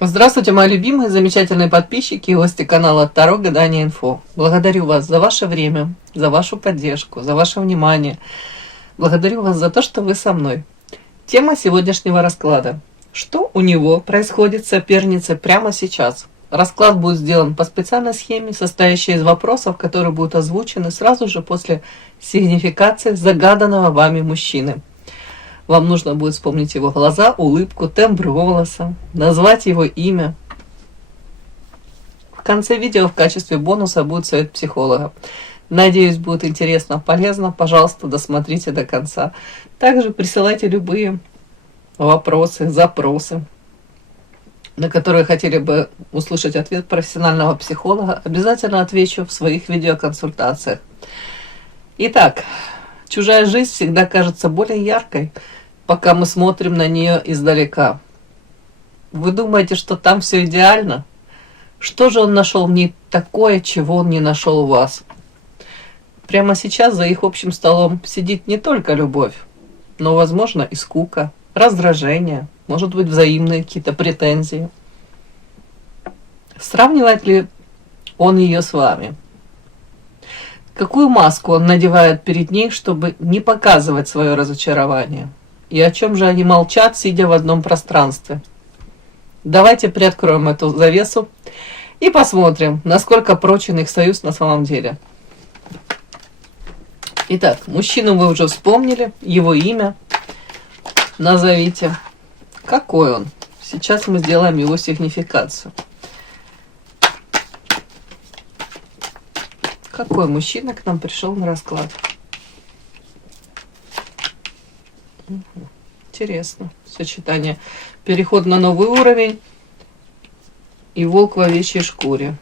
Здравствуйте, мои любимые, замечательные подписчики и гости канала Таро Гадание Инфо. Благодарю вас за ваше время, за вашу поддержку, за ваше внимание. Благодарю вас за то, что вы со мной. Тема сегодняшнего расклада. Что у него происходит с соперницей прямо сейчас? Расклад будет сделан по специальной схеме, состоящей из вопросов, которые будут озвучены сразу же после сигнификации загаданного вами мужчины. Вам нужно будет вспомнить его глаза, улыбку, тембр голоса, назвать его имя. В конце видео в качестве бонуса будет совет психолога. Надеюсь, будет интересно, полезно. Пожалуйста, досмотрите до конца. Также присылайте любые вопросы, запросы, на которые хотели бы услышать ответ профессионального психолога. Обязательно отвечу в своих видеоконсультациях. Итак, чужая жизнь всегда кажется более яркой, пока мы смотрим на нее издалека. Вы думаете, что там все идеально? Что же он нашел в ней такое, чего он не нашел у вас? Прямо сейчас за их общим столом сидит не только любовь, но, возможно, и скука, раздражение, может быть, взаимные какие-то претензии. Сравнивает ли он ее с вами? Какую маску он надевает перед ней, чтобы не показывать свое разочарование? И о чем же они молчат, сидя в одном пространстве? Давайте приоткроем эту завесу и посмотрим, насколько прочен их союз на самом деле. Итак, мужчину вы уже вспомнили, его имя назовите. Какой он? Сейчас мы сделаем его сигнификацию. Какой мужчина к нам пришел на расклад? Интересно. Сочетание. Переход на новый уровень и волк в овечьей шкуре.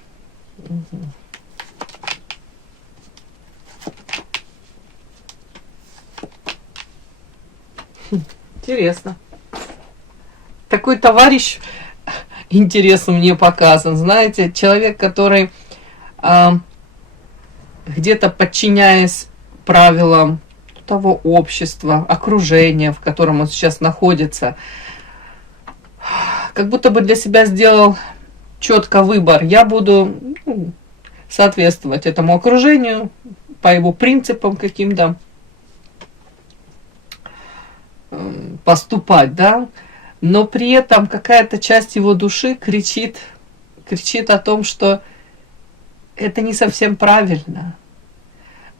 Интересно. Такой товарищ интересно мне показан. Знаете, человек, который где-то подчиняясь правилам того общества, окружения, в котором он сейчас находится, как будто бы для себя сделал четко выбор. Я буду соответствовать этому окружению по его принципам каким-то, поступать, да, но при этом какая-то часть его души кричит о том, что это не совсем правильно.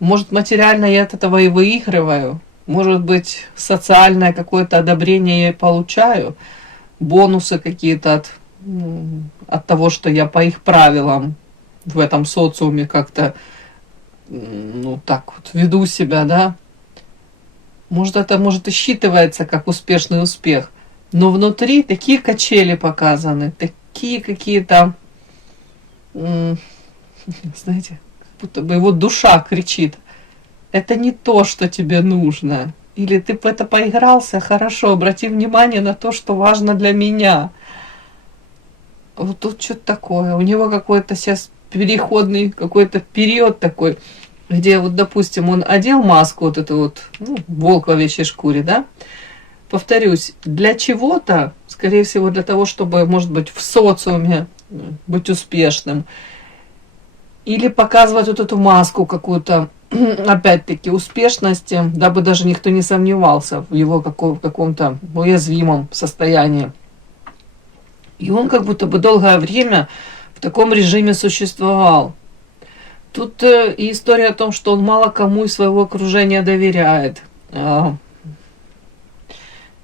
Может, материально я от этого и выигрываю, может быть, социальное какое-то одобрение я получаю, бонусы какие-то от того, что я по их правилам в этом социуме как-то, так вот веду себя, да. Может, это и считывается как успешный успех, но внутри такие качели показаны, такие какие-то, знаете, как будто бы его душа кричит: это не то, что тебе нужно. Или ты в это поигрался, хорошо, обрати внимание на то, что важно для меня. Вот тут что-то такое. У него какой-то сейчас переходный какой-то период такой, где вот, допустим, он одел маску, вот эту вот, волк в овечьей шкуре, да? Повторюсь, для чего-то, скорее всего, для того, чтобы, может быть, в социуме быть успешным, или показывать вот эту маску какую-то, опять-таки, успешности, дабы даже никто не сомневался в его каком-то уязвимом состоянии. И он как будто бы долгое время в таком режиме существовал. Тут и история о том, что он мало кому из своего окружения доверяет.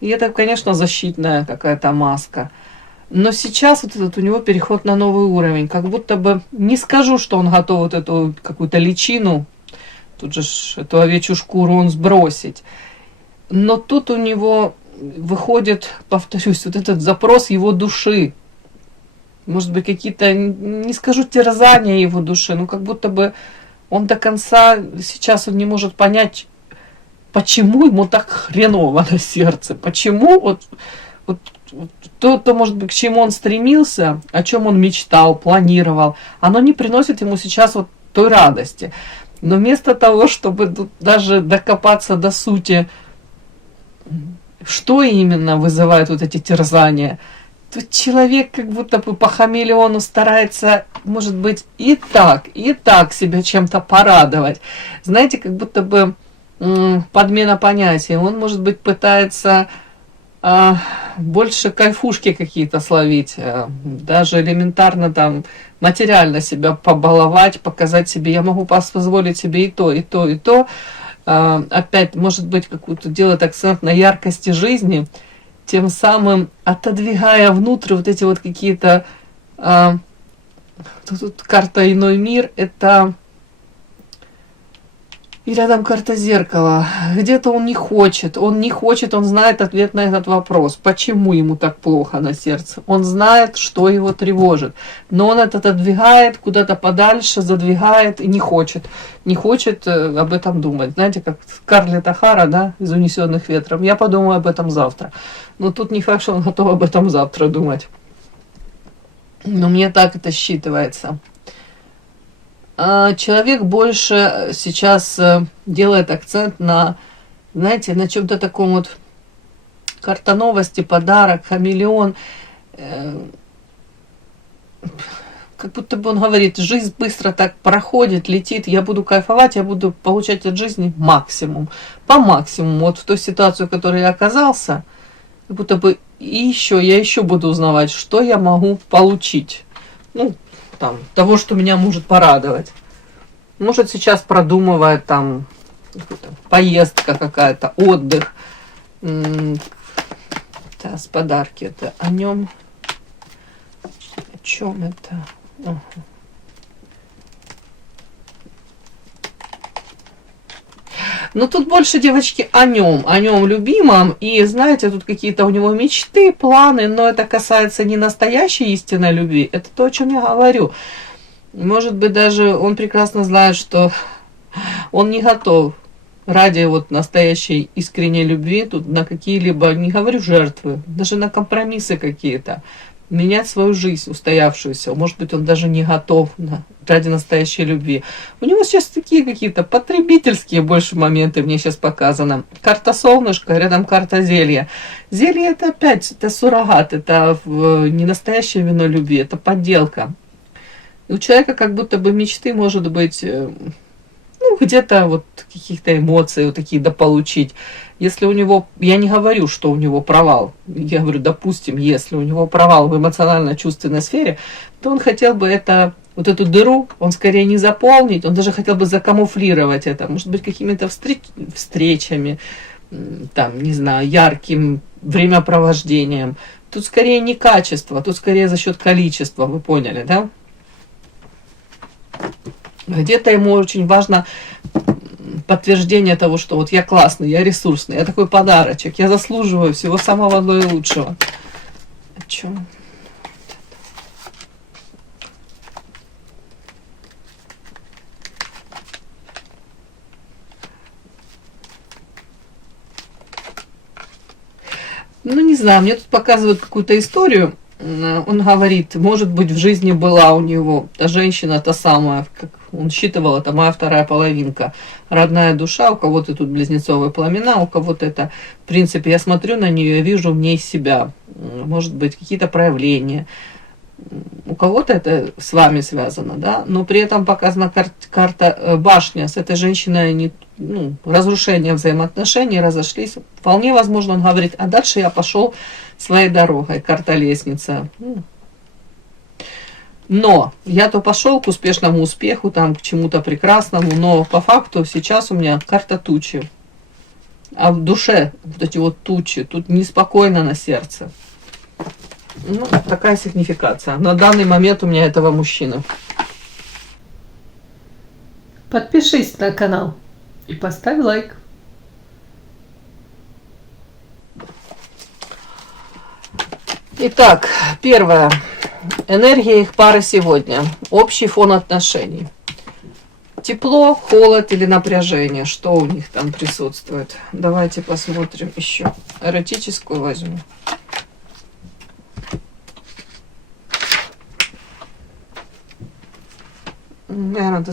И это, конечно, защитная какая-то маска. Но сейчас вот этот у него переход на новый уровень. Как будто бы, не скажу, что он готов вот эту какую-то личину, тут же эту овечью шкуру он сбросить. Но тут у него выходит, повторюсь, вот этот запрос его души. Может быть, какие-то, не скажу, терзания его души, но как будто бы он до конца, сейчас он не может понять, почему ему так хреново на сердце, почему вот то, может быть, к чему он стремился, о чем он мечтал, планировал, оно не приносит ему сейчас вот той радости. Но вместо того, чтобы даже докопаться до сути, что именно вызывает вот эти терзания, Тут человек как будто бы по хамелеону старается, может быть, и так себя чем-то порадовать. Знаете, как будто бы подмена понятий. Он, может быть, пытается больше кайфушки какие-то словить, даже элементарно там материально себя побаловать, показать себе, я могу позволить себе и то, и то, и то. Опять, может быть, какую-то делать акцент на яркости жизни, тем самым отодвигая внутрь вот эти вот какие-то... Тут карта «Иной мир» — это... И рядом карта зеркала. Где-то он не хочет, он знает ответ на этот вопрос. Почему ему так плохо на сердце? Он знает, что его тревожит. Но он это отодвигает куда-то подальше, задвигает и не хочет. Не хочет об этом думать. Знаете, как Скарлетт О'Хара, да, из «Унесенных ветром». Я подумаю об этом завтра. Но тут не факт, что он готов об этом завтра думать. Но мне так это считывается. Человек больше сейчас делает акцент на, знаете, на чем-то таком вот карта новости, подарок, хамелеон. Как будто бы он говорит, жизнь быстро так проходит, летит, я буду кайфовать, я буду получать от жизни максимум, по максимуму. Вот в той ситуации, в которой я оказался, как будто бы я еще буду узнавать, что я могу получить. Ну, там, того, что меня может порадовать. Может, сейчас продумывает там поездка какая-то, отдых. Сейчас подарки. Это о нем. О чем это? Ага. Но тут больше, девочки, о нем любимом. И знаете, тут какие-то у него мечты, планы, но это касается не настоящей истинной любви. Это то, о чем я говорю. Может быть, даже он прекрасно знает, что он не готов ради вот настоящей искренней любви тут на какие-либо, не говорю жертвы, даже на компромиссы какие-то, менять свою жизнь устоявшуюся. Может быть, он даже не готов ради настоящей любви. У него сейчас такие какие-то потребительские больше моменты мне сейчас показано. Карта солнышко, рядом карта зелья. Зелье это опять, это суррогат, это не настоящее вино любви, это подделка. И у человека как будто бы мечты, может быть, ну, где-то вот каких-то эмоций вот такие дополучить. Если у него, я не говорю, что у него провал, я говорю, допустим, если у него провал в эмоционально-чувственной сфере, то он хотел бы это, вот эту дыру, он скорее не заполнить, он даже хотел бы закамуфлировать это, может быть, какими-то встречами, там, не знаю, ярким времяпровождением. Тут скорее не качество, тут скорее за счет количества, вы поняли, да? Где-то ему очень важно подтверждение того, что вот я классный, я ресурсный, я такой подарочек, я заслуживаю всего самого наилучшего. О чем? Ну, не знаю, мне тут показывают какую-то историю. Он говорит, может быть, в жизни была у него та женщина, та самая, как он считывал, это моя вторая половинка, родная душа, у кого-то тут близнецовые пламена, у кого-то это, в принципе, я смотрю на нее, я вижу в ней себя, может быть, какие-то проявления, у кого-то это с вами связано, да, но при этом показана карта башня, с этой женщиной не, разрушение взаимоотношений, разошлись, вполне возможно, он говорит, а дальше я пошел своей дорогой, карта лестница. Но я то пошел к успешному успеху, там, к чему-то прекрасному, но по факту сейчас у меня карта тучи. А в душе вот эти вот тучи, тут неспокойно на сердце. Ну, такая сигнификация. На данный момент у меня этого мужчины. Подпишись на канал и поставь лайк. Итак, первое. Энергия их пары сегодня. Общий фон отношений. Тепло, холод или напряжение. Что у них там присутствует? Давайте посмотрим еще. Эротическую возьму. Наверное,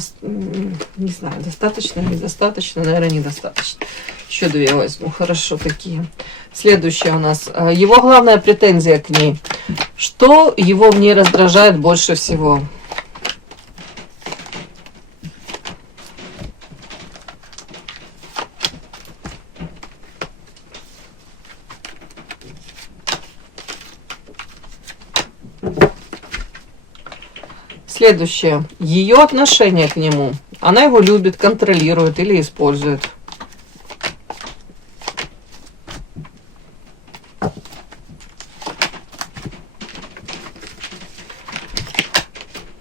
не знаю, достаточно, недостаточно, наверное, недостаточно. Еще две возьму, хорошо, такие. Следующее у нас. Его главная претензия к ней. Что его в ней раздражает больше всего? Следующее. Ее отношение к нему. Она его любит, контролирует или использует.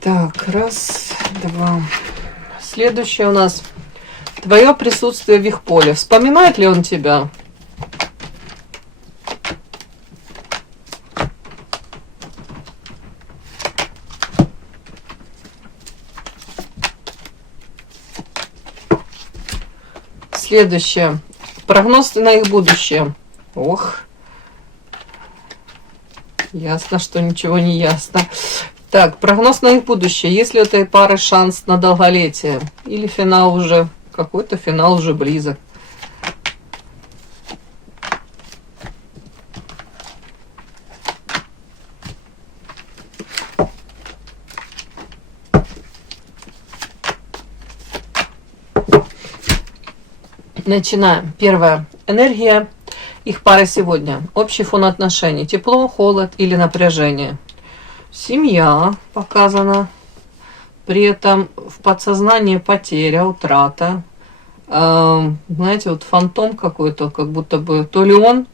Так, раз, два. Следующее у нас. Твое присутствие в их поле. Вспоминает ли он тебя? Следующее. Прогноз на их будущее. Ох. Ясно, что ничего не ясно. Так, прогноз на их будущее. Есть ли у этой пары шанс на долголетие? Или финал уже, какой-то финал уже близок? Начинаем. Первое. Энергия их пары сегодня. Общий фон отношений. Тепло, холод или напряжение. Семья показана. При этом в подсознании потеря, утрата. Знаете, вот фантом какой-то, как будто бы то ли он,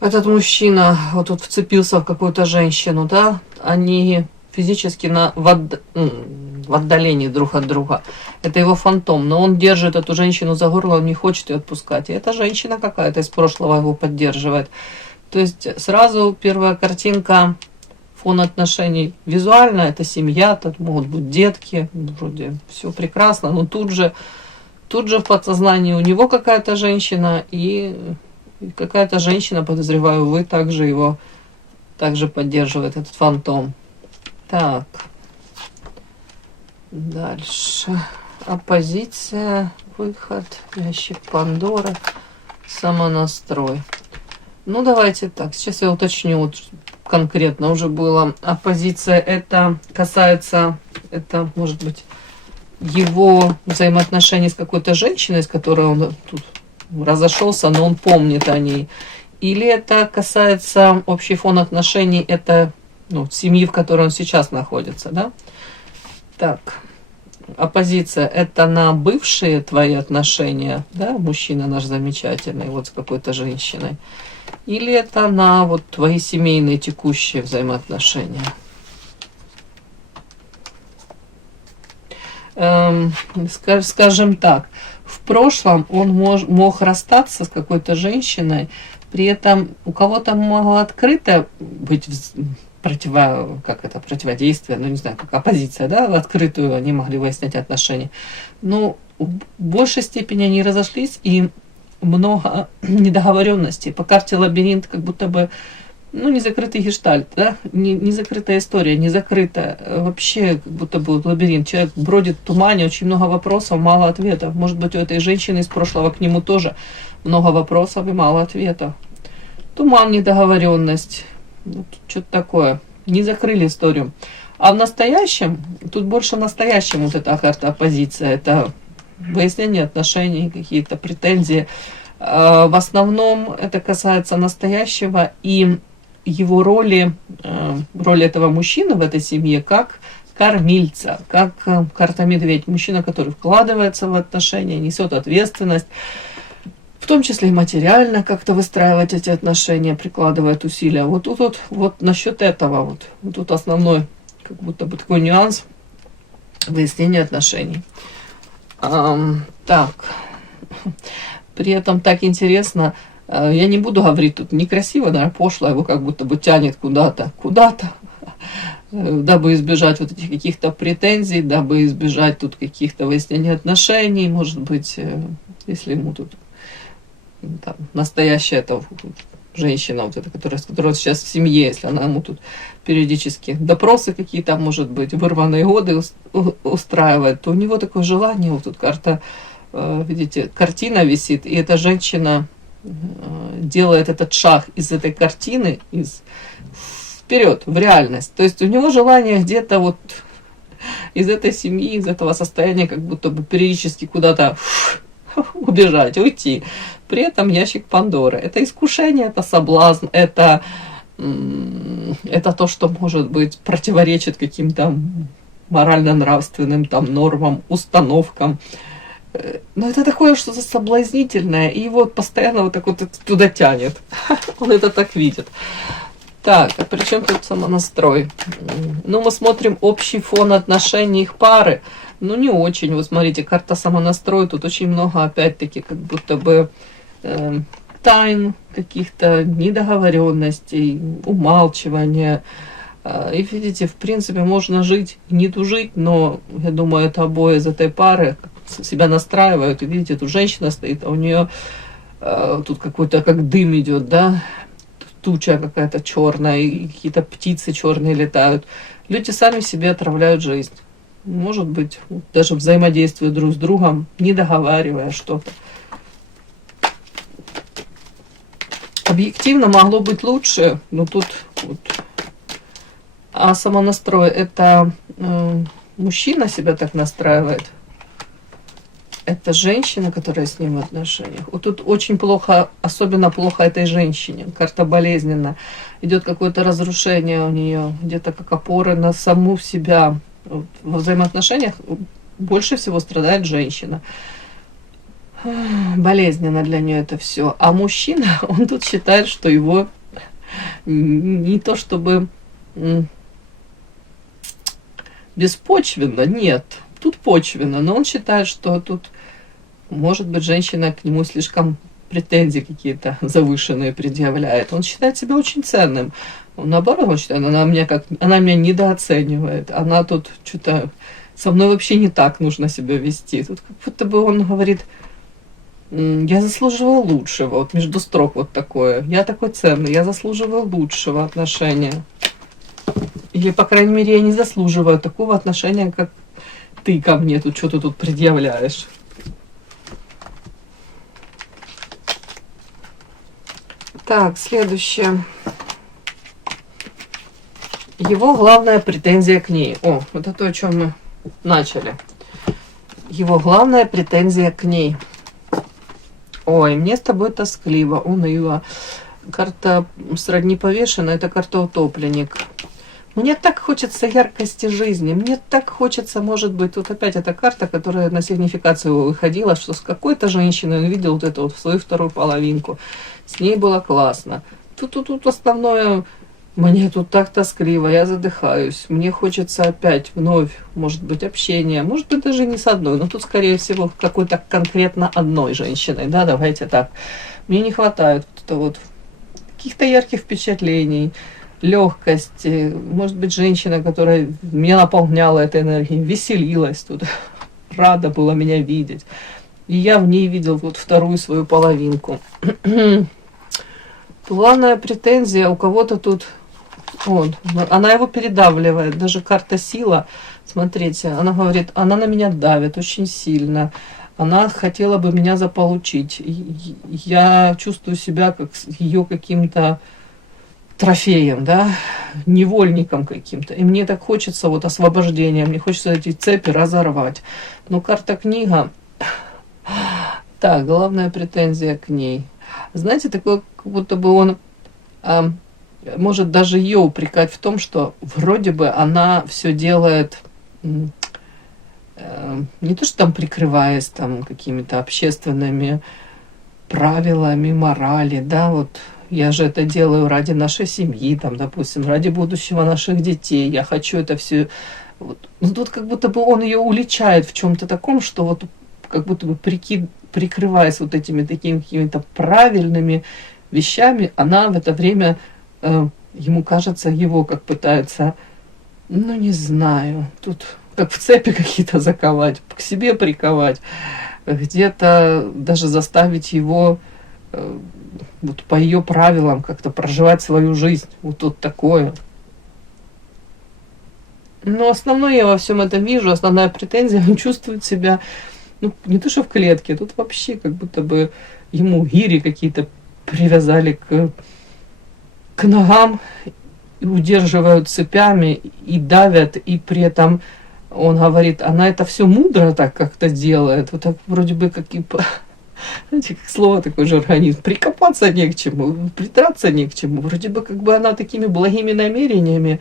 этот мужчина, вот тут вцепился в какую-то женщину, да, они физически в отдалении друг от друга. Это его фантом. Но он держит эту женщину за горло, он не хочет ее отпускать. И эта женщина какая-то из прошлого его поддерживает. То есть сразу первая картинка, фон отношений визуально, это семья, тут могут быть детки, вроде все прекрасно, но тут же в подсознании у него какая-то женщина, и какая-то женщина, подозреваю, вы также его также поддерживает этот фантом. Так. Дальше. Оппозиция, выход, ящик Пандоры, самонастрой. Ну, давайте так. Сейчас я уточню, вот конкретно уже было. Оппозиция, это касается, это может быть его взаимоотношений с какой-то женщиной, с которой он тут разошелся, но он помнит о ней. Или это касается общий фон отношений, это семьи, в которой он сейчас находится, да? Так, оппозиция, это на бывшие твои отношения, да, мужчина наш замечательный, вот с какой-то женщиной, или это на вот твои семейные текущие взаимоотношения? Скажем так, в прошлом он мог расстаться с какой-то женщиной, при этом у кого-то могло открыто быть противодействие, ну не знаю, как оппозиция, да, в открытую они могли выяснять отношения. Но в большей степени они разошлись, и много недоговоренностей. По карте лабиринт как будто бы, не закрытый гештальт, да, не закрытая история, не закрытая. Вообще как будто бы лабиринт. Человек бродит в тумане, очень много вопросов, мало ответов. Может быть, у этой женщины из прошлого к нему тоже много вопросов и мало ответов. Туман, недоговоренность. Вот что-то такое. Не закрыли историю. А в настоящем, тут больше в настоящем вот эта карта оппозиция, это выяснение отношений, какие-то претензии. В основном это касается настоящего и его роли этого мужчины в этой семье как кормильца, как карта медведь. Мужчина, который вкладывается в отношения, несет ответственность, в том числе и материально как-то выстраивать эти отношения, прикладывает усилия. Вот тут вот насчет этого, вот тут основной как будто бы такой нюанс выяснения отношений. Так, при этом так интересно, я не буду говорить тут некрасиво, наверное, пошло, его как будто бы тянет куда-то, дабы избежать вот этих каких-то претензий, дабы избежать тут каких-то выяснений отношений, может быть, если ему тут там, настоящая эта женщина, вот эта, которая сейчас в семье, если она ему тут периодически допросы какие-то, может быть, вырванные годы устраивает, то у него такое желание, вот тут карта, видите, картина висит, и эта женщина делает этот шаг из этой картины, вперед, в реальность. То есть у него желание где-то вот из этой семьи, из этого состояния, как будто бы периодически куда-то убежать, уйти. При этом ящик Пандоры. Это искушение, это соблазн, это то, что, может быть, противоречит каким-то морально-нравственным там нормам, установкам. Но это такое что-то соблазнительное, и его постоянно вот так вот туда тянет. Он это так видит. Так, а при чем тут самонастрой? Ну, мы смотрим общий фон отношений их пары. Ну, не очень. Вот смотрите, карта самонастрой. Тут очень много, опять-таки, как будто бы тайн, каких-то недоговоренностей, умалчивания. И видите, в принципе, можно жить, не тужить, но, я думаю, это обои из этой пары себя настраивают. И видите, тут женщина стоит, а у нее тут какой-то как дым идет, да, туча какая-то черная, и какие-то птицы черные летают. Люди сами себе отравляют жизнь. Может быть, даже взаимодействуя друг с другом, не договаривая что-то. Объективно могло быть лучше, но тут вот. А самонастрой — это мужчина себя так настраивает. Это женщина, которая с ним в отношениях. Вот тут очень плохо, особенно плохо этой женщине. Карта болезненная. Идет какое-то разрушение у нее, где-то как опора на саму себя. Вот во взаимоотношениях больше всего страдает женщина. Болезненно для нее это все. А мужчина, он тут считает, что его не то чтобы беспочвенно, нет. Тут почвенно, но он считает, что тут, может быть, женщина к нему слишком претензии какие-то завышенные предъявляет. Он считает себя очень ценным. Он, наоборот, он считает, она меня недооценивает. Она тут что-то со мной вообще не так нужно себя вести. Тут как будто бы он говорит: я заслуживаю лучшего. Вот между строк вот такое. Я такой ценный, я заслуживаю лучшего отношения. Или, по крайней мере, я не заслуживаю такого отношения, как ты ко мне. Тут что ты тут предъявляешь. Так, следующее. Его главная претензия к ней. О, это то, о чем мы начали. Его главная претензия к ней. Ой, мне с тобой тоскливо, уныло. Карта сродни повешенная, это карта утопленник. Мне так хочется яркости жизни, мне так хочется, может быть, вот опять эта карта, которая на сигнификацию выходила, что с какой-то женщиной он видел вот эту вот свою вторую половинку. С ней было классно. Тут основное, мне тут так тоскливо, я задыхаюсь. Мне хочется опять вновь, может быть, общение, может быть, даже не с одной, но тут, скорее всего, какой-то конкретно одной женщиной, да, давайте так. Мне не хватает вот каких-то ярких впечатлений, легкости, может быть, женщина, которая меня наполняла этой энергией, веселилась тут, рада была меня видеть. И я в ней видел вот вторую свою половинку. Главная претензия у кого-то тут, она его передавливает, даже карта сила, смотрите, она говорит, она на меня давит очень сильно, она хотела бы меня заполучить, я чувствую себя как ее каким-то трофеем, да, невольником каким-то. И мне так хочется вот освобождения, мне хочется эти цепи разорвать. Но карта книга. Так, главная претензия к ней. Знаете, такое, как будто бы он может даже ее упрекать в том, что вроде бы она все делает не то, что там прикрываясь там какими-то общественными правилами, морали, да, вот я же это делаю ради нашей семьи, там, допустим, ради будущего наших детей, я хочу это все. Вот. Но тут как будто бы он ее уличает в чем-то таком, что вот как будто бы прикрываясь вот этими такими какими-то правильными вещами, она в это время, ему кажется, его как пытается, ну не знаю, тут как в цепи какие-то заковать, к себе приковать, где-то даже заставить его вот по ее правилам как-то проживать свою жизнь. Вот тут такое. Но основное я во всем этом вижу, основная претензия, он чувствует себя, ну, не то что в клетке, тут вообще как будто бы ему гири какие-то привязали к ногам, и удерживают цепями и давят, и при этом он говорит, она это все мудро так как-то делает, вот так вроде бы как и знаете, как слово такой же организм, прикопаться не к чему, придраться не к чему, вроде бы как бы она такими благими намерениями,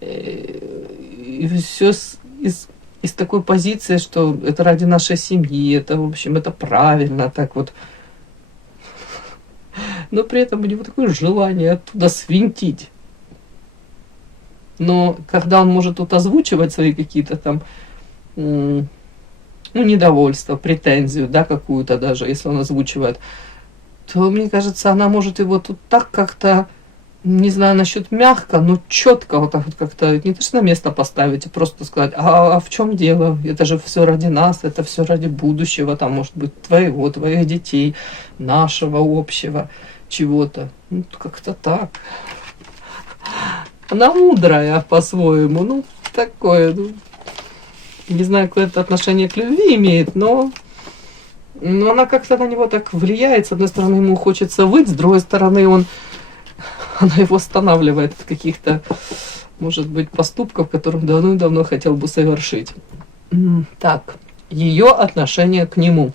и все из такой позиции, что это ради нашей семьи, это, в общем, это правильно, так вот. Но при этом у него такое желание оттуда свинтить. Но когда он может тут озвучивать свои какие-то там, ну, недовольство, претензию, да, какую-то даже, если он озвучивает, то, мне кажется, она может его тут так как-то, не знаю насчет мягко, но четко вот так вот как-то, не то что на место поставить, а просто сказать, а в чем дело? Это же все ради нас, это все ради будущего, там, может быть, твоего, твоих детей, нашего общего чего-то. Ну, как-то так. Она мудрая по-своему, ну, такое, ну, не знаю, какое это отношение к любви имеет, но она как-то на него так влияет. С одной стороны, ему хочется выть, с другой стороны, она его останавливает от каких-то, может быть, поступков, которых давно-давно хотел бы совершить. Так, ее отношение к нему.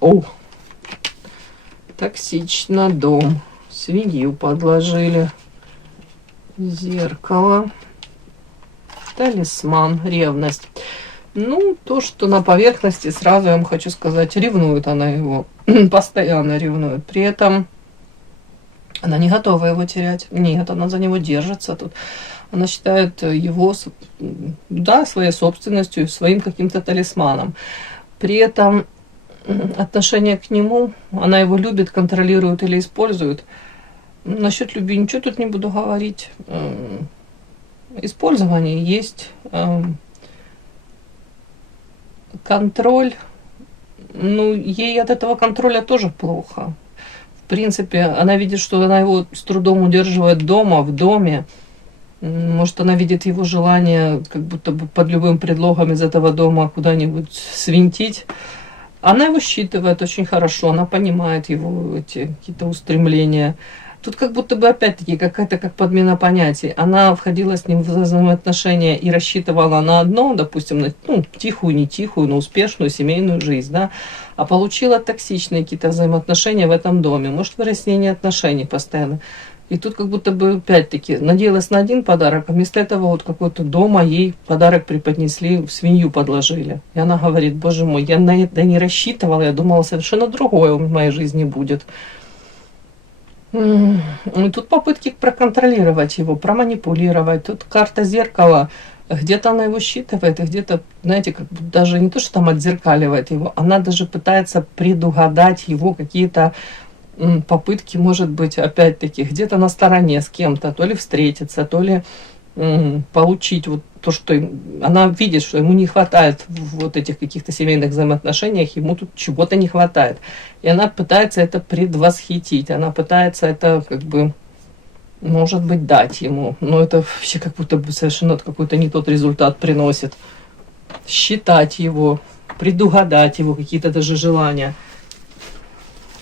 О, токсично, дом, свинью подложили. Зеркало, талисман, ревность. Ну, то, что на поверхности, сразу я вам хочу сказать, ревнует она его, постоянно ревнует. При этом она не готова его терять. Нет, она за него держится тут. Она считает его, да, своей собственностью, своим каким-то талисманом. При этом отношение к нему, она его любит, контролирует или использует. Насчет любви ничего тут не буду говорить. Использование есть. Контроль. Ну, ей от этого контроля тоже плохо. В принципе, она видит, что она его с трудом удерживает дома, в доме. Может, она видит его желание как будто бы под любым предлогом из этого дома куда-нибудь свинтить. Она его считывает очень хорошо, она понимает его эти какие-то устремления. Тут как будто бы опять-таки какая-то как подмена понятий. Она входила с ним в взаимоотношения и рассчитывала на одно, допустим, на тихую, не тихую, но успешную семейную жизнь, да, а получила токсичные какие-то взаимоотношения в этом доме. Может, выяснение отношений постоянно. И тут как будто бы опять-таки надеялась на один подарок, а вместо этого вот какой-то дома ей подарок преподнесли, свинью подложили. И она говорит, боже мой, я на это не рассчитывала, я думала, совершенно другое в моей жизни будет. И тут попытки проконтролировать его, проманипулировать. Тут карта зеркала, где-то она его считывает, и где-то, знаете, как бы даже не то, что там отзеркаливает его, она даже пытается предугадать его какие-то попытки, может быть, опять-таки, где-то на стороне с кем-то, то ли встретиться, то ли получить вот то, что она видит, что ему не хватает в вот этих каких-то семейных взаимоотношениях, ему тут чего-то не хватает. И она пытается это предвосхитить, она пытается это как бы, может быть, дать ему. Но это вообще как будто бы совершенно какой-то не тот результат приносит. Считать его, предугадать его какие-то даже желания.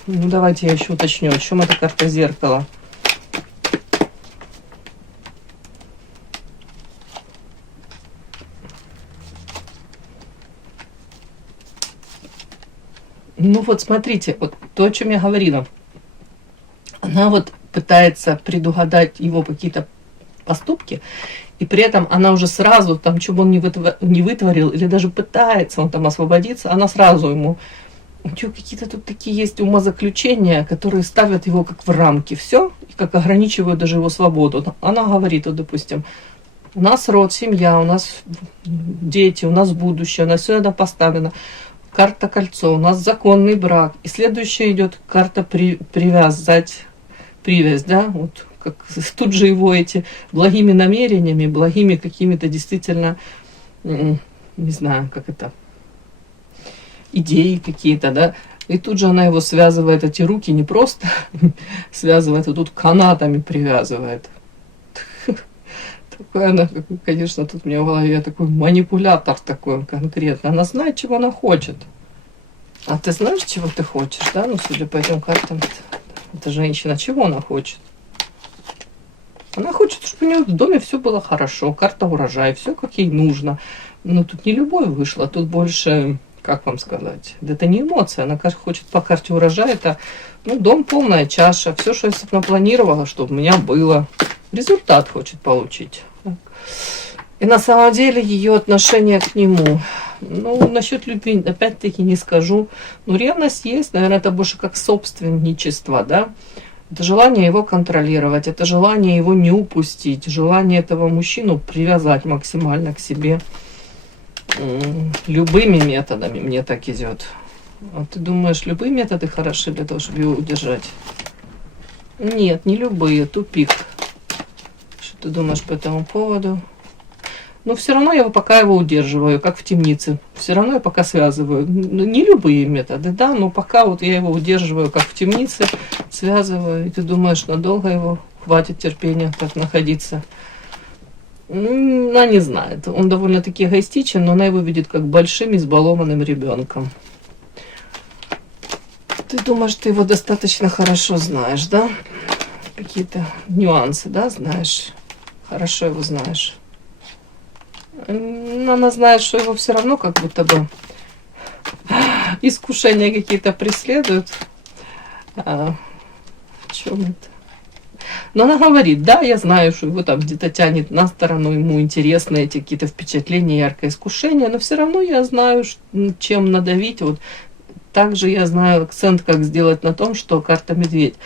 Ну, давайте я еще уточню, о чем эта карта зеркала. Ну вот смотрите, вот то, о чем я говорила. Она вот пытается предугадать его какие-то поступки, и при этом она уже сразу, там, что бы он не вытворил, или даже пытается он там освободиться, она сразу ему... У него какие-то тут такие есть умозаключения, которые ставят его как в рамки, все, и как ограничивают даже его свободу. Она говорит, вот, допустим, у нас род, семья, у нас дети, у нас будущее, у нас все это поставлено. Карта кольцо, у нас законный брак. И следующая идет карта привязь, да, вот как тут же его эти благими намерениями, благими какими-то действительно, не знаю, как это, идеи какие-то, да, и тут же она его связывает, эти руки не просто связывает, а тут канатами привязывает. Такой она, конечно, тут у меня в голове такой манипулятор такой конкретно. Она знает, чего она хочет. А ты знаешь, чего ты хочешь, да? Ну, судя по этим картам. эта женщина, чего она хочет? Она хочет, чтобы у нее в доме все было хорошо, карта урожая, все как ей нужно. Но тут не любовь вышла, тут больше, как вам сказать, это не эмоция. Она хочет по карте урожая, это дом полная чаша, все, что я напланировала, чтобы у меня было. Результат хочет получить. И на самом деле ее отношение к нему, насчет любви опять-таки не скажу, но ревность есть, наверное, это больше как собственничество, да. Это желание его контролировать, это желание его не упустить, желание этого мужчину привязать максимально к себе любыми методами, мне так идет. А ты думаешь, любые методы хороши для того, чтобы его удержать? Нет, не любые, тупик. Что ты думаешь по этому поводу? Но все равно я пока его удерживаю, как в темнице. Все равно я пока связываю. Не любые методы, да, но пока вот я его удерживаю, как в темнице, связываю. И ты думаешь, надолго его хватит терпения так находиться? Она не знает. Он довольно-таки эгоистичен, но она его видит как большим избалованным ребенком. Ты думаешь, ты его достаточно хорошо знаешь, да? Какие-то нюансы, да, знаешь? Хорошо его знаешь. Она знает, что его все равно как будто бы искушения какие-то преследуют. О чем это? Но она говорит, да, я знаю, что его там где-то тянет на сторону, ему интересны эти какие-то впечатления, яркое искушение, но все равно я знаю, чем надавить. Вот также я знаю акцент, как сделать на том, что карта медведь.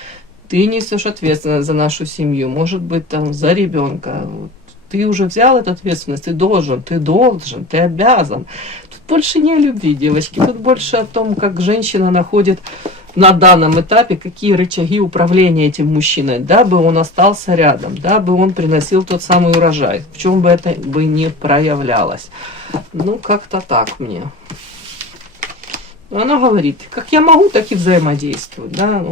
Ты несешь ответственность за нашу семью, может быть, там, за ребенка. Ты уже взял эту ответственность, ты должен, ты обязан. Тут больше не о любви, девочки, тут больше о том, как женщина находит на данном этапе, какие рычаги управления этим мужчиной, дабы он остался рядом, дабы он приносил тот самый урожай, в чем бы это бы не проявлялось. Как-то так мне. Она говорит, как я могу, так и взаимодействую. Да?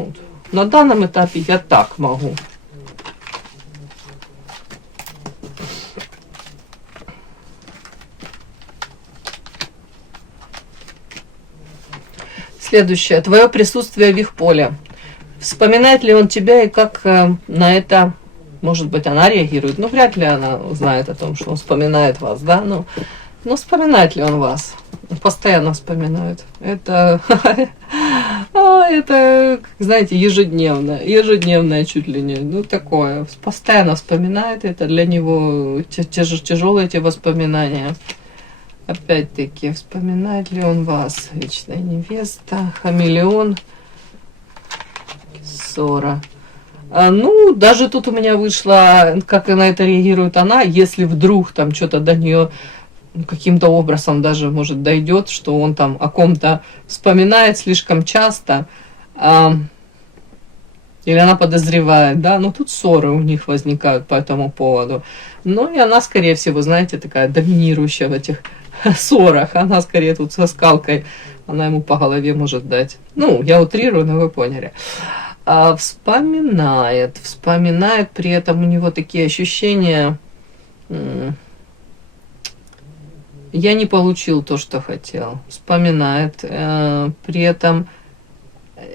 На данном этапе я так могу. Следующее. Твое присутствие в их поле. Вспоминает ли он тебя и как на это, может быть, она реагирует? Вряд ли она знает о том, что он вспоминает вас, да? Но вспоминает ли он вас? Постоянно вспоминает. Это, знаете, ежедневное чуть ли не, такое. Постоянно вспоминает, это для него тяжелые эти воспоминания. Опять-таки, вспоминает ли он вас? Вечная невеста, хамелеон, ссора. Даже тут у меня вышло, как на это реагирует она, если вдруг там что-то до нее каким-то образом даже, может, дойдет, что он там о ком-то вспоминает слишком часто, или она подозревает, да, тут ссоры у них возникают по этому поводу. И она, скорее всего, знаете, такая доминирующая в этих ссорах. Она скорее тут со скалкой, она ему по голове может дать. Я утрирую, но вы поняли. Вспоминает, при этом у него такие ощущения, я не получил то, что хотел. Вспоминает, при этом,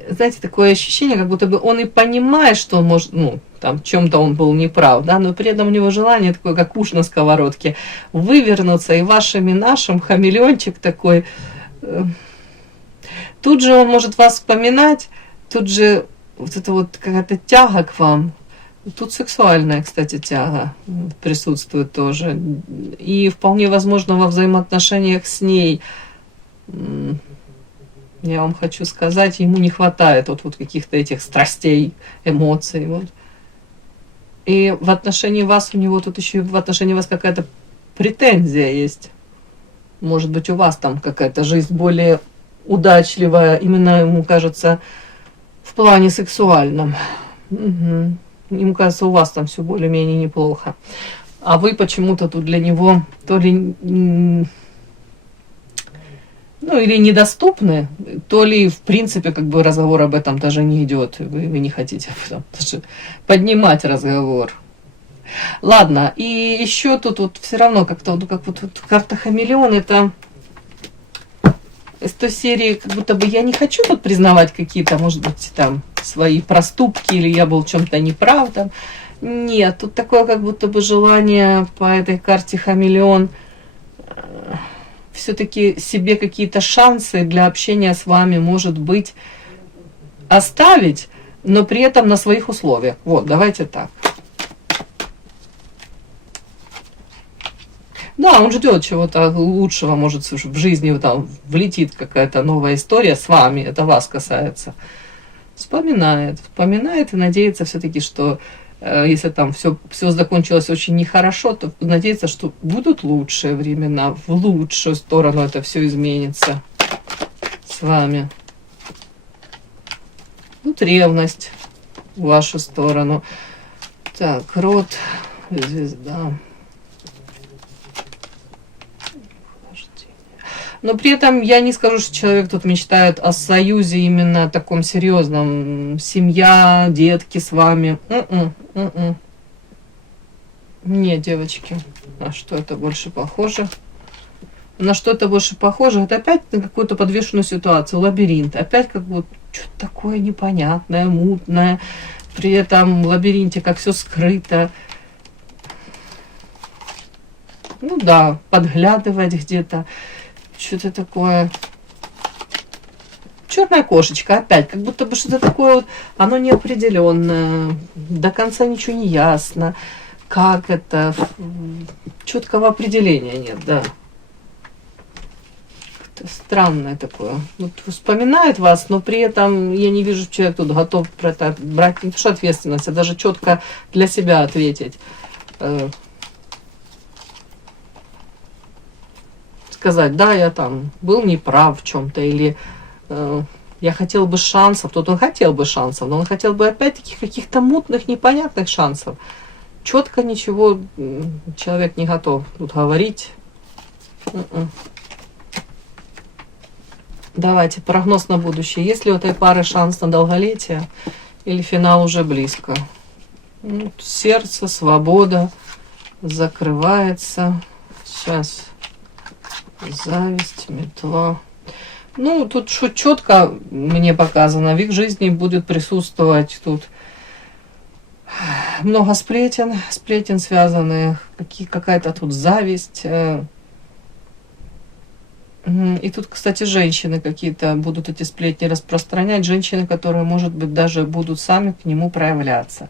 знаете, такое ощущение, как будто бы он и понимает, что он может, там в чем-то он был неправ, да, но при этом у него желание такое, как уж на сковородке, вывернуться, и вашим, и нашим, хамелеончик такой. Тут же он может вас вспоминать, тут же вот эта вот какая-то тяга к вам. Тут сексуальная, кстати, тяга присутствует тоже. И вполне возможно во взаимоотношениях с ней, я вам хочу сказать, ему не хватает вот каких-то этих страстей, эмоций. Вот. И в отношении вас у него тут еще в отношении вас какая-то претензия есть. Может быть, у вас там какая-то жизнь более удачливая, именно ему кажется, в плане сексуальном. Угу. Ему кажется, у вас там все более-менее неплохо. А вы почему-то тут для него то ли или недоступны, то ли в принципе разговор об этом даже не идет. Вы не хотите об этом даже поднимать разговор. Ладно, и еще тут все равно как-то карта хамелеон, это из той серии, как будто бы я не хочу тут признавать какие-то, может быть, там свои проступки, или я был в чем-то неправ. Там. Нет, тут такое как будто бы желание по этой карте хамелеон все-таки себе какие-то шансы для общения с вами, может быть, оставить, но при этом на своих условиях. Вот, давайте так. Да, он ждет чего-то лучшего, может, в жизни там влетит какая-то новая история с вами, это вас касается. Вспоминает и надеется все-таки, что если там все закончилось очень нехорошо, то надеется, что будут лучшие времена, в лучшую сторону это все изменится с вами. Тут ревность в вашу сторону. Так, род, звезда. Но при этом я не скажу, что человек тут мечтает о союзе именно таком серьезном. Семья, детки с вами. Нет, девочки. На что это больше похоже? На что это больше похоже? Это опять на какую-то подвешенную ситуацию, лабиринт. Опять как бы что-то такое непонятное, мутное. При этом в лабиринте как все скрыто. Ну да, подглядывать где-то. Что-то такое. Черная кошечка опять, как будто бы что-то такое вот, оно неопределенное, до конца ничего не ясно, как это, четкого определения нет, да. Это странное такое. Вот вспоминает вас, но при этом я не вижу, что человек тут готов брать не то что ответственность, а даже четко для себя ответить. Сказать, да, я там был неправ в чем-то, или я хотел бы шансов, тут он хотел бы шансов, но он хотел бы опять-таки каких-то мутных, непонятных шансов. Четко ничего человек не готов тут говорить. Давайте, прогноз на будущее. Есть ли у этой пары шанс на долголетие, или финал уже близко? Сердце, свобода, закрывается. Сейчас. Зависть, метла. Ну, тут четко мне показано, в их жизни будет присутствовать тут много сплетен связанных, какая-то тут зависть. И тут, кстати, женщины какие-то будут эти сплетни распространять, женщины, которые, может быть, даже будут сами к нему проявляться.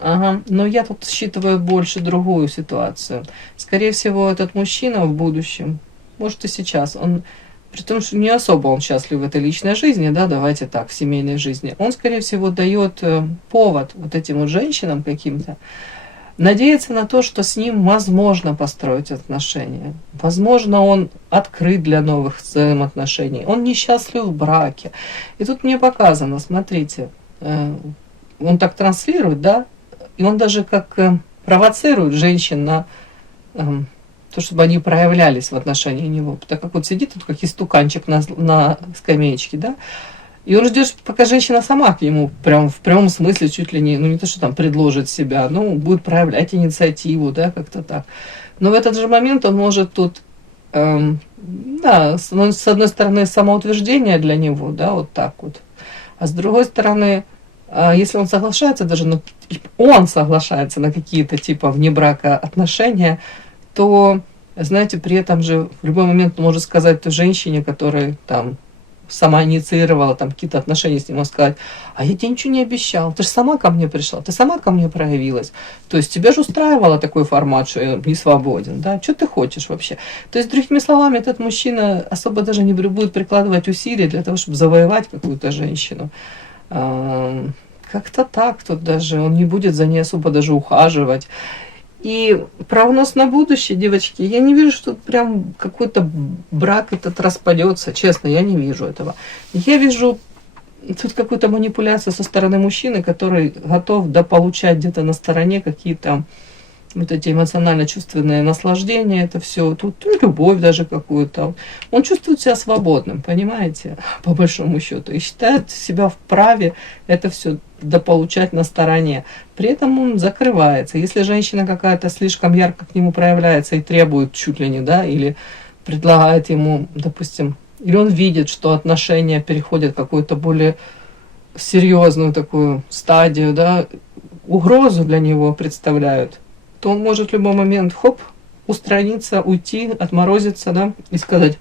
Ага. Но я тут считываю больше другую ситуацию. Скорее всего, этот мужчина в будущем, может и сейчас, он, при том, что не особо он счастлив в этой личной жизни, да, давайте так, в семейной жизни, он, скорее всего, дает повод вот этим вот женщинам каким-то надеяться на то, что с ним возможно построить отношения. Возможно, он открыт для новых взаимоотношений. Он несчастлив в браке. И тут мне показано, смотрите, он так транслирует, да, и он даже как провоцирует женщин на то, чтобы они проявлялись в отношении него. Так как вот сидит тут как истуканчик на скамеечке, да, и он ждет, пока женщина сама к нему прям в прямом смысле чуть ли не, ну не то, что там предложит себя, ну будет проявлять инициативу, да, как-то так. Но в этот же момент он может тут, да, с одной стороны, самоутверждение для него, да, вот так вот, а с другой стороны, если он соглашается даже, он соглашается на какие-то типа вне брака отношения, то, знаете, при этом же в любой момент он может сказать той женщине, которая там сама инициировала там какие-то отношения с ним, он сказать, а я тебе ничего не обещал, ты же сама ко мне пришла, ты сама ко мне проявилась. То есть тебя же устраивало такой формат, что я не свободен, да, что ты хочешь вообще? То есть, другими словами, этот мужчина особо даже не будет прикладывать усилий для того, чтобы завоевать какую-то женщину. Как-то так тут даже, он не будет за ней особо даже ухаживать. И прогноз на будущее, девочки, я не вижу, что прям какой-то брак этот распадется, честно, я не вижу этого. Я вижу тут какую-то манипуляцию со стороны мужчины, который готов дополучать где-то на стороне какие-то вот эти эмоционально-чувственные наслаждения, это все, тут любовь даже какую-то. Он чувствует себя свободным, понимаете, по большому счету, и считает себя вправе это все дополучать на стороне. При этом он закрывается. Если женщина какая-то слишком ярко к нему проявляется и требует чуть ли не, да, или предлагает ему, допустим, или он видит, что отношения переходят в какую-то более серьезную такую стадию, да, угрозу для него представляют, то он может в любой момент, хоп, устраниться, уйти, отморозиться, да, и сказать: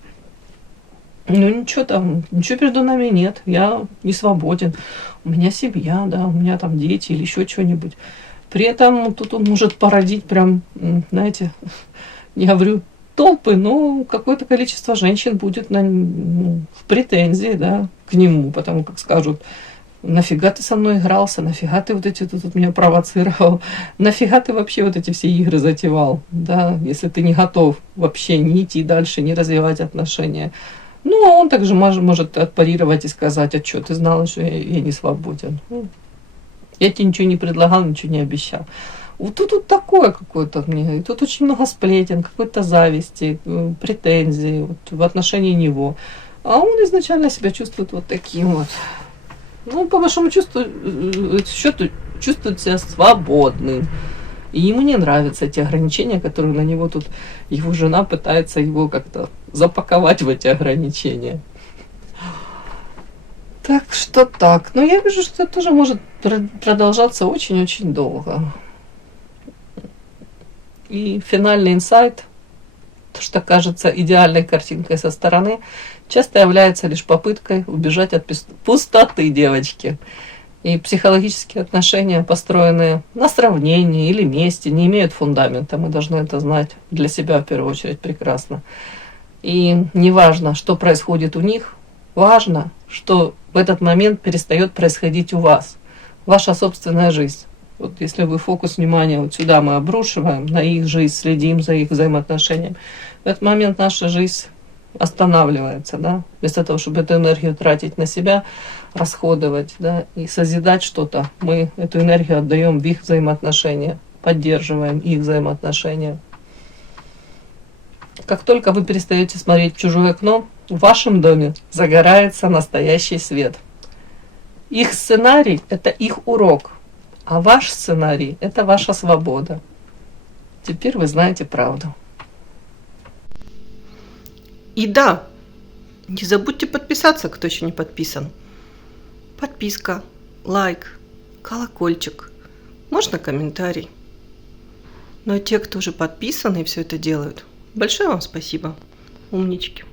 ну ничего там, ничего между нами нет, я не свободен, у меня семья, да, у меня там дети или еще что-нибудь. При этом тут он может породить прям, знаете, не говорю толпы, но какое-то количество женщин будет в претензии, да, к нему, потому как скажут: нафига ты со мной игрался, нафига ты вот эти тут меня провоцировал, нафига ты вообще вот эти все игры затевал, да, если ты не готов вообще не идти дальше, не развивать отношения. Ну, а он также может отпарировать и сказать: а что, ты знала, что я не свободен. Я тебе ничего не предлагал, ничего не обещал. Вот тут такое какое-то мне. И тут очень много сплетен, какой-то зависти, претензий вот, в отношении него. А он изначально себя чувствует вот таким вот. Ну, по вашему счету, чувствует себя свободным. И ему не нравятся эти ограничения, которые на него тут его жена пытается его как-то запаковать в эти ограничения. Так что так. Но я вижу, что это тоже может продолжаться очень-очень долго. И финальный инсайт, то, что кажется идеальной картинкой со стороны, часто является лишь попыткой убежать от пустоты, девочки. И психологические отношения, построенные на сравнении или мести, не имеют фундамента. Мы должны это знать для себя в первую очередь прекрасно. И неважно, что происходит у них, важно, что в этот момент перестает происходить у вас. Ваша собственная жизнь. Вот если вы фокус внимания вот сюда мы обрушиваем, на их жизнь, следим за их взаимоотношениями, в этот момент наша жизнь останавливается, да, вместо того, чтобы эту энергию тратить на себя, расходовать, да, и созидать что-то, мы эту энергию отдаем в их взаимоотношения, поддерживаем их взаимоотношения. Как только вы перестаете смотреть в чужое окно, в вашем доме загорается настоящий свет. Их сценарий – это их урок, а ваш сценарий – это ваша свобода. Теперь вы знаете правду. И да, не забудьте подписаться, кто еще не подписан. Подписка, лайк, колокольчик, можно комментарий. Ну а те, кто уже подписаны и все это делают, большое вам спасибо, умнички.